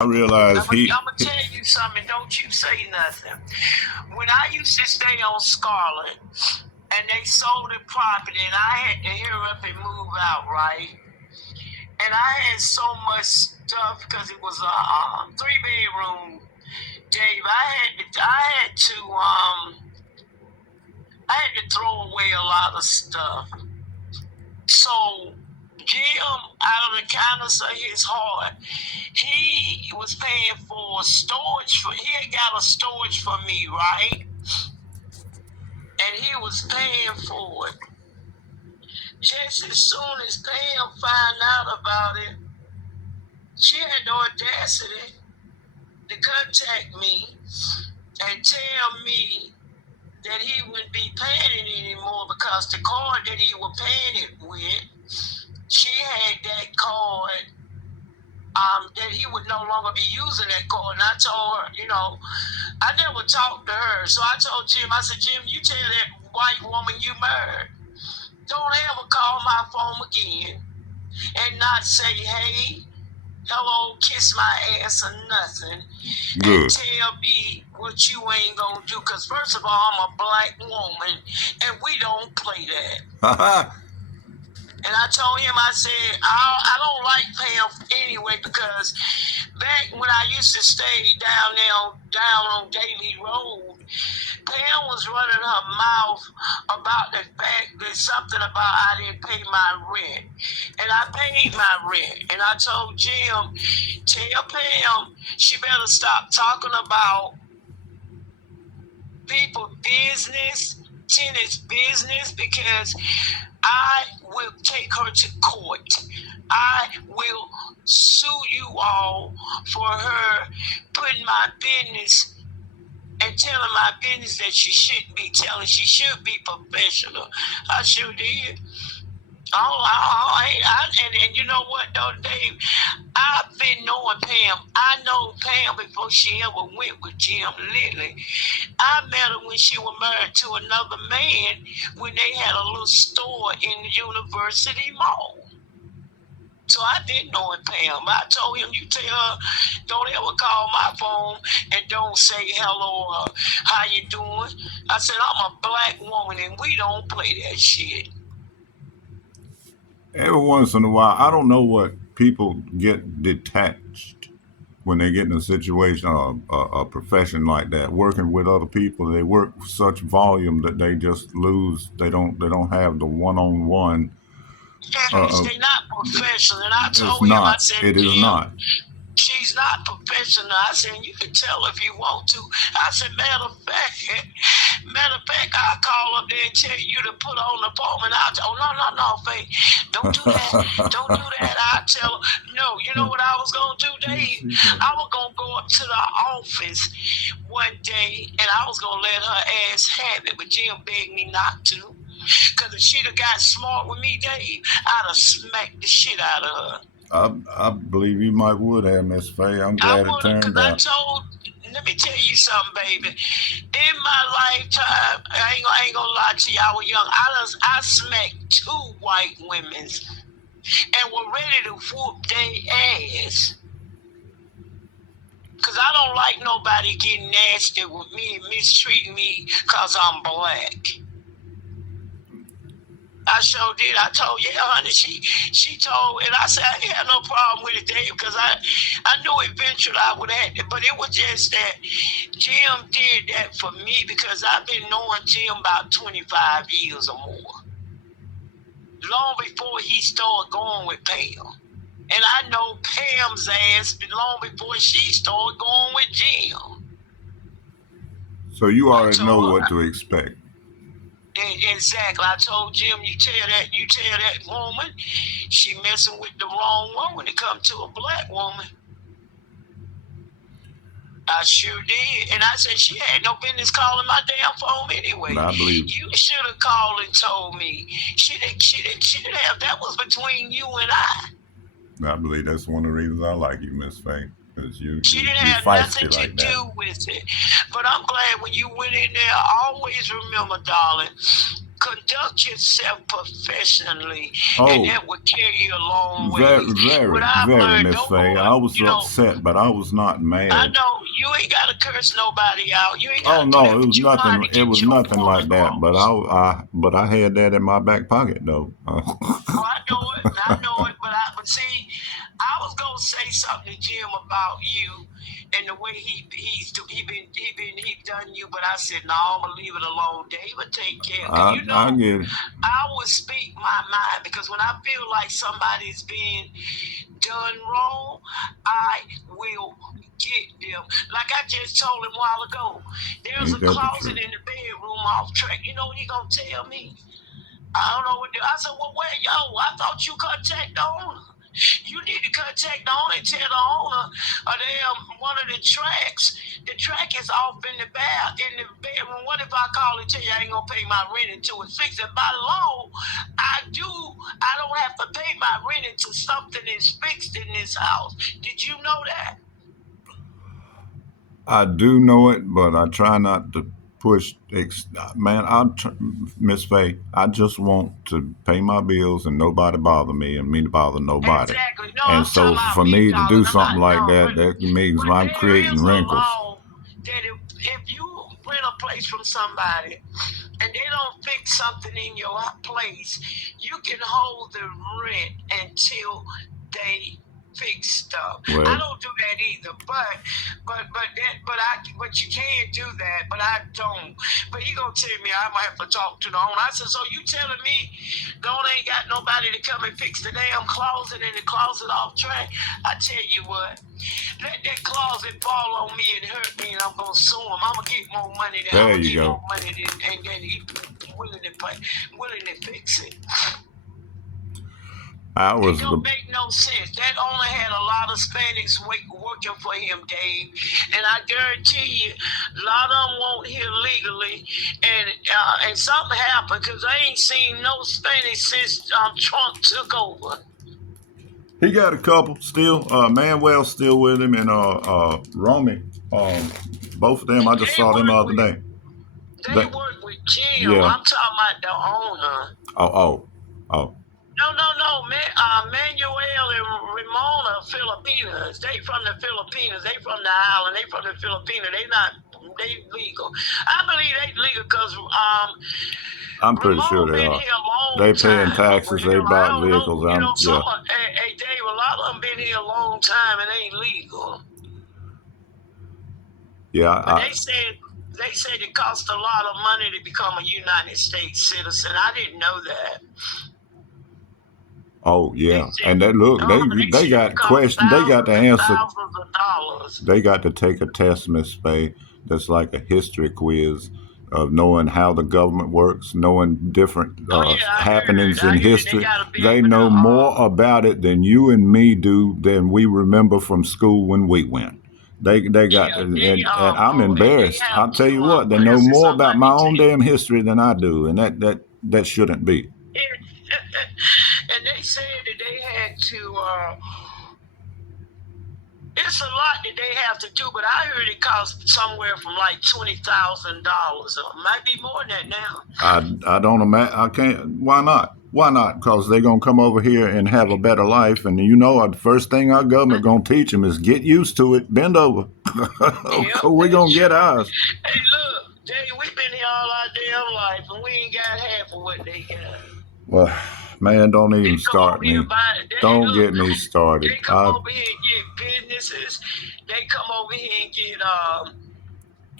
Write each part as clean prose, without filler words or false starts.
I realized I'm gonna tell you something. Don't you say nothing. When I used to stay on Scarlet, and they sold the property, and I had to hurry up and move out, right? And I had so much stuff because it was a 3 bedroom. Dave, I had to throw away a lot of stuff. So Jim, out of the kindness of his heart, he was paying for storage. He had got a storage for me, right? And he was paying for it. Just as soon as Pam found out about it, she had the audacity to contact me and tell me that he wouldn't be paying it anymore because the card that he was paying it with, she had that card, that he would no longer be using that card. And I told her, I never talked to her. So I told Jim, I said, Jim, you tell that white woman you married, don't ever call my phone again and not say, hey, hello, kiss my ass or nothing. good. And tell me what you ain't gonna do. Because first of all, I'm a black woman and we don't play that. And I told him, I said, I don't like Pam anyway because back when I used to stay down on Daly Road, Pam was running her mouth about the fact that something about I didn't pay my rent. And I paid my rent. And I told Jim, tell Pam she better stop talking about people's business, tenants' business, because I will take her to court. I will sue you all for her putting my business and telling my business that she shouldn't be telling. She should be professional. I sure did. And you know what though, Dave? I've been knowing Pam. I know Pam before she ever went with Jim Lilly. I met her when she was married to another man when they had a little store in the University Mall. So I did know it, Pam. I told him, you tell her, don't ever call my phone and don't say hello or how you doing. I said, I'm a black woman and we don't play that shit. Every once in a while, I don't know what people get detached when they get in a situation or a profession like that, working with other people. They work such volume that they just lose. They don't have the one-on-one. Yes, they not professional. And I It's told him, I not. said, It is Jim, not. she's not professional. I said, you can tell if you want to. I said, matter of fact, I'll call up there and tell you to put on the phone. And no, Faith, don't do that. Don't do that. I tell her, no, you know what I was going to do, Dave? I was going to go up to the office one day and I was going to let her ass have it, but Jim begged me not to. Because if she'd have got smart with me, Dave, I'd have smacked the shit out of her. I believe you might would have, Miss Faye. I'm glad it turned Because out. let me tell you something, baby. In my lifetime, I ain't gonna lie to you, I was young. I smacked 2 white women and were ready to whoop their ass. Because I don't like nobody getting nasty with me and mistreating me because I'm black. I sure did. I told, yeah, honey, she told, and I said, I ain't had no problem with it, Dave, because I knew eventually I would have it, but it was just that Jim did that for me because I've been knowing Jim about 25 years or more. Long before he started going with Pam. And I know Pam's ass long before she started going with Jim. So you already know what to expect. Exactly. I told Jim, you tell that woman, she messing with the wrong one when it comes to a black woman. I sure did. And I said, she had no business calling my damn phone anyway. I believe you should have called and told me. She didn't have, that was between you and I. I believe that's one of the reasons I like you, Miss Faye. She didn't have nothing to do with it. But I'm glad when you went in there, always remember, darling, conduct yourself professionally, and Oh, that will carry you a long very, ways. What very, I've very, learned, Miss don't go Faye. to, I was upset, but I was not I mad. know you ain't gotta curse nobody out. You ain't Oh gotta do no, that, it was but you know how nothing. to It get was your nothing point like that. But across. but I had that in my back pocket though. Oh, I know it, but see, I was gonna say something to Jim about you and the way he done you, but I said no, I'm gonna leave it alone. David take care, cause I get it. I would speak my mind because when I feel like somebody's being done wrong, I will get them. Like I just told him a while ago, there's Ain't a that the closet truth? in the bedroom off track. You know what he gonna tell me? I don't know what to do. I said, well, where, yo, I thought you contact the owner. You need to contact the owner and tell the owner of one of the tracks. The track is off in the bedroom. What if I call and tell you I ain't gonna pay my rent until it's fixed? And by law, I don't have to pay my rent until something is fixed in this house. Did you know that? I do know it, but I try not to push. Man, Miss Faye, I just want to pay my bills and nobody bother me and me to bother nobody. Exactly. No, And I'm so talking about for me, me to do darling. I'm something not, like no, that means but I'm there creating is a wrinkles. law that if you rent a place from somebody and they don't fix something in your place, you can hold the rent until they fix stuff. I Well, don't do that either, but you can do that, but I don't. But he gonna tell me I might have to talk to the owner. I said, so you telling me the owner ain't got nobody to come and fix the damn closet and the closet off track? I tell you what, let that closet fall on me and hurt me, and I'm gonna sue him. I'm gonna get more money than there you go. and then he willing to pay, willing to fix it. I It was don't the make no sense. That owner had a lot of Hispanics working for him, Dave, and I guarantee you, a lot of them won't here legally, and something happened because I ain't seen no Spanish since Trump took over. he got a couple still. Manuel's still with him, and Romy. Both of them. I just They saw them the work other with day. they That work with Jim. yeah. I'm talking about the owner. Oh. No. Manuel and Ramona are Filipinas. They from the Philippines. They from the island. They from the Philippines. They legal. I believe they legal because I'm pretty sure Ramon they been are. here a long They paying time. But with taxes. They him, I bought don't know. vehicles. You know, Yeah. hey Dave, a lot of them been here a long time and ain't legal. Yeah. But they said it costs a lot of money to become a United States citizen. I didn't know that. Oh They yeah. said, And they look. they They said it got costs questions. They got to thousands and answer. thousands of dollars. They got to take a test, Miss Faye. That's like a history quiz of knowing how the government works, knowing different Oh yeah, happenings I in heard. They history. gotta be They able to. know more about it than you and me do than we remember from school when we went. They got Yeah, and I'm and they embarrassed. have I'll tell to you what, they know listen. more about Somebody my own take. damn history than I do, and that shouldn't be. And they said that they had to. It's a lot that they have to do, but I heard it costs somewhere from like $20,000, or might be more than that now. I don't imagine. I can't. Why not? Why not? Because they're gonna come over here and have a better life, and the first thing our government gonna teach them is get used to it, bend over. Yep, We're that's gonna get true. ours. Hey, look, Jay, we've been here all our damn life, and we ain't got half of what they got. Well, man, don't They even come start over here me. by. Don't Look, get me started. they come over here and get businesses. They come over here and get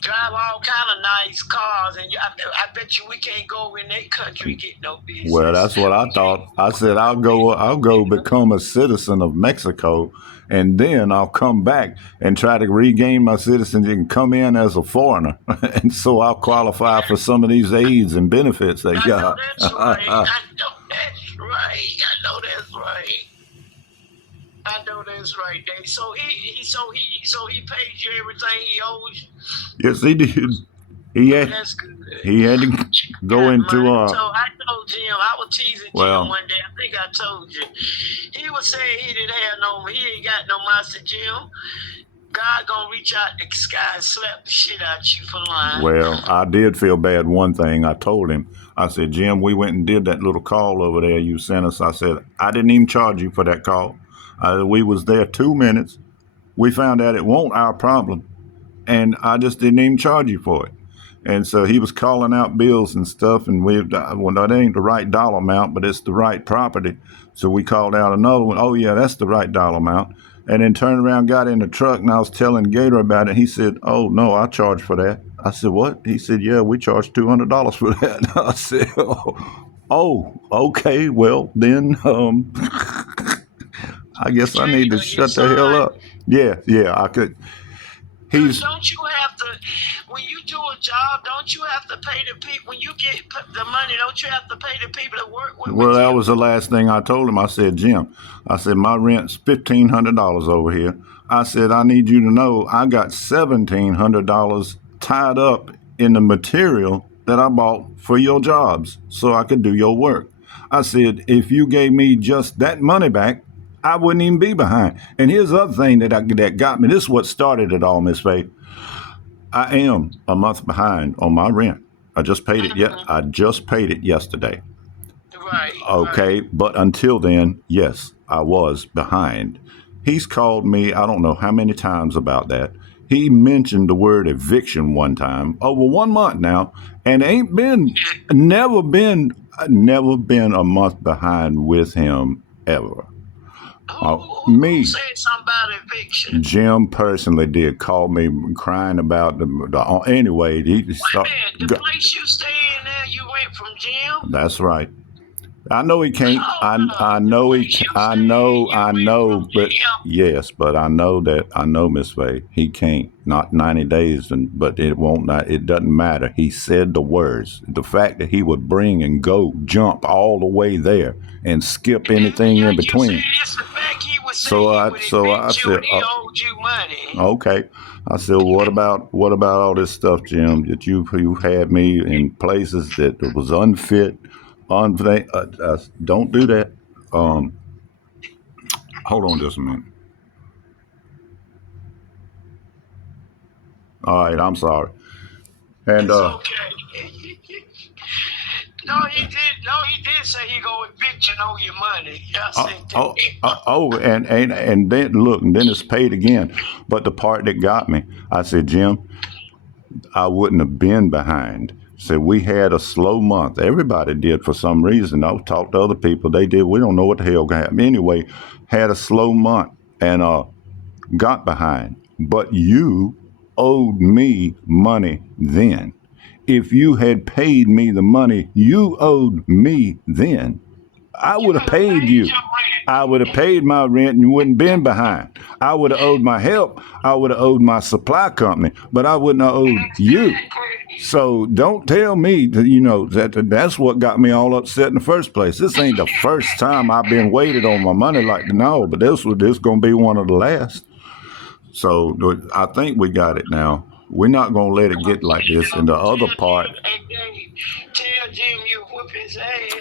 drive all kind of nice cars, and I bet you we can't go in their country and get no Well, business. that's what I We thought. can't. I said I'll go become a citizen of Mexico, and then I'll come back and try to regain my citizenship and come in as a foreigner, and so I'll qualify for some of these aids and benefits they I know got. that's right. I know that's right. I know that's right. I know that's right, Dave. So he paid you everything he owes you. Yes, he did. He Oh, had that's good. he had to go Got into money. So I told Jim, I was teasing Jim well, one day. I think I told you. He was saying he ain't got no master, Jim. God gonna gonna reach out the sky and slap the shit out you for lying. Well, I did feel bad. One thing I told him, I said, Jim, we went and did that little call over there you sent us. I said, I didn't even charge you for that call. We was there 2 minutes. We found out it won't our problem, and I just didn't even charge you for it. And so he was calling out bills and stuff, and well, that ain't the right dollar amount, but it's the right property. So we called out another one. Oh, yeah, that's the right dollar amount. And then turned around, got in the truck, and I was telling Gator about it. He said, oh, no, I charged for that. I said, what? He said, yeah, we charged $200 for that. I said, oh, okay, well, then I guess I need to shut the hell up. Yeah, I could. Don't you have to, when you do a job, don't you have to pay the people, when you get the money, don't you have to pay the people that work with you? Well, that was the last thing I told him. I said, Jim, I said, my rent's $1,500 over here. I said, I need you to know I got $1,700 tied up in the material that I bought for your jobs so I could do your work. I said, if you gave me just that money back, I wouldn't even be behind. And here's the other thing that got me. This is what started it all, Miss Faith. I am a month behind on my rent. I just paid it I just paid it yesterday. Right. Okay, right. But until then, yes, I was behind. He's called me, I don't know how many times about that. He mentioned the word eviction one time, over 1 month now, and never been a month behind with him ever. Who said something about eviction? Jim personally did call me crying about the anyway. Wait a minute, the place you stay in there, you went from Jim? That's right. I know he can't. I know he. I know. But yes, but I know Miss Faye. He can't. Not 90 days, but it won't. Not. It doesn't matter. He said the words. The fact that he would bring and go, jump all the way there, and skip anything in between. So I said, he owed you money. Okay. I said, what about all this stuff, Jim? That you had me in places that was unfit. Don't do that. Hold on just a minute. All right, I'm sorry. And it's okay. No, he did say he gonna evict you and owe you money. And then look, and then it's paid again. But the part that got me, I said, Jim, I wouldn't have been behind. Said we had a slow month. Everybody did for some reason. I've talked to other people. They did. We don't know what the hell happened. Anyway, had a slow month and got behind. But you owed me money then. If you had paid me the money you owed me then, I would have paid you. I would have paid my rent and you wouldn't been behind. I would have owed my help. I would have owed my supply company, but I wouldn't have owed you. So don't tell me that, that's what got me all upset in the first place. This ain't the first time I've been waited on my money like no, but this gonna be one of the last. So I think we got it now. We're not gonna let it get like this. And the other part, tell Jim you whoop his ass.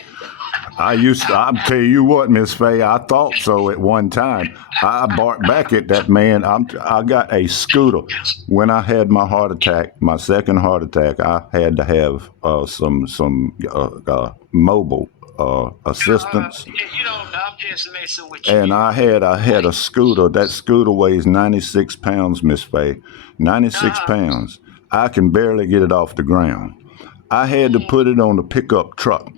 I'll tell you what, Miss Faye, I thought so at one time. I barked back at that man. I got a scooter. When I had my heart attack, my second heart attack, I had to have some mobile assistance. I'm just messing with you. And I had a scooter. That scooter weighs 96 pounds, Miss Faye. 96 pounds. I can barely get it off the ground. I had to put it on the pickup truck.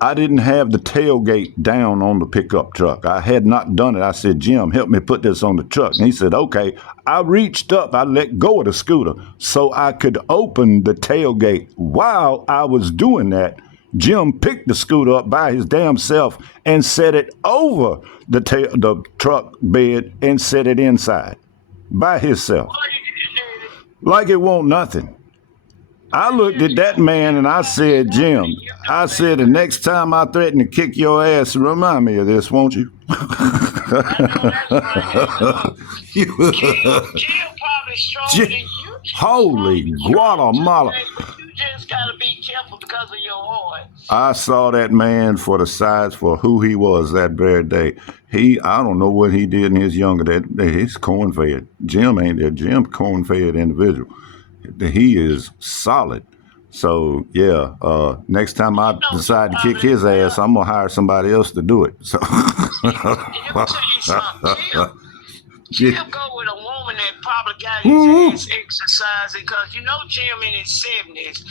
I didn't have the tailgate down on the pickup truck. I had not done it. I said, Jim, help me put this on the truck. And he said, okay. I reached up. I let go of the scooter so I could open the tailgate. While I was doing that, Jim picked the scooter up by his damn self and set it over the truck bed and set it inside by himself. Like it won't nothing. I looked at that man and I said, Jim, I said, the next time I threaten to kick your ass, remind me of this, won't you? Jim probably stronger than you. Holy Guatemala. You just got to be careful because because of your heart. I saw that man for the size for who he was that very day. I don't know what he did in his younger days. He's corn-fed. Jim ain't there. Jim corn-fed individual. He is solid. So yeah, next time I decide to kick his ass, I'm gonna hire somebody else to do it. So Let me tell you something. Jim go with a woman that probably got his ass exercising because you know Jim in his 70s.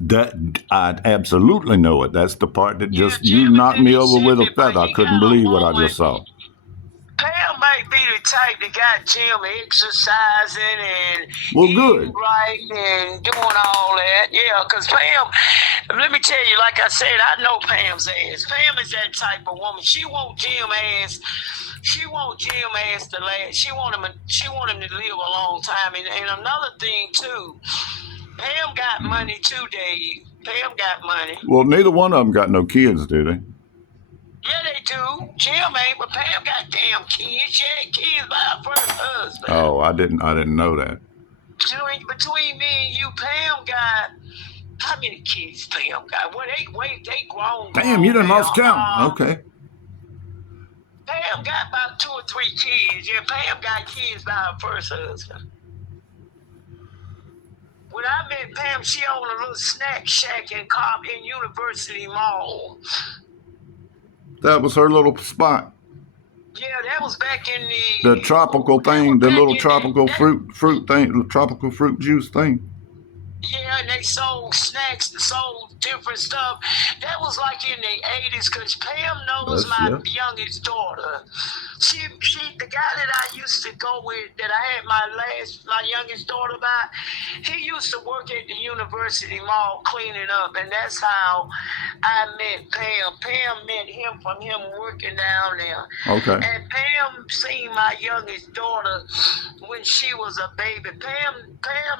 That I absolutely know it. That's the part that just you knocked me over with a feather. I couldn't believe what I just saw. Pam might be the type that got Jim exercising and good. right and doing all that. Yeah, because Pam, let me tell you, like I said, I know Pam's ass. Pam is that type of woman. She want Jim ass. She want Jim ass to last. She want him to live a long time. And another thing too, Pam got money too, Dave. Pam got money. Well, neither one of them got no kids, do they? Yeah, they do. Jim ain't, but Pam got damn kids. She had kids by her first husband. Oh, I didn't know that. Between me and you, Pam got how many kids? Pam got? Well, they grown. Damn, you done lost count. Okay. Pam got about 2 or 3 kids. Yeah, Pam got kids by her first husband. When I met Pam, she owned a little snack shack in University Mall. That was her little spot. Yeah, that was back in the tropical thing, the little tropical fruit thing, the tropical fruit juice thing. Yeah, and they sold snacks, sold different stuff. That was like in the 80s, because Pam knows my youngest daughter. She, the guy that I used to go with, that I had my youngest daughter by, he used to work at the University Mall cleaning up, and that's how I met Pam. Pam met him from him working down there. Okay. And Pam seen my youngest daughter when she was a baby. Pam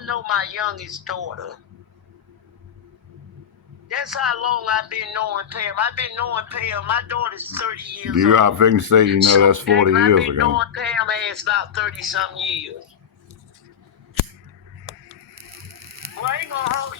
know my youngest daughter. That's how long I've been knowing Pam. I've been knowing Pam. My daughter's 30 years old. I think say you know that's 40 years ago. I've been knowing Pam as about 30-something years. Well, I ain't gonna hold you.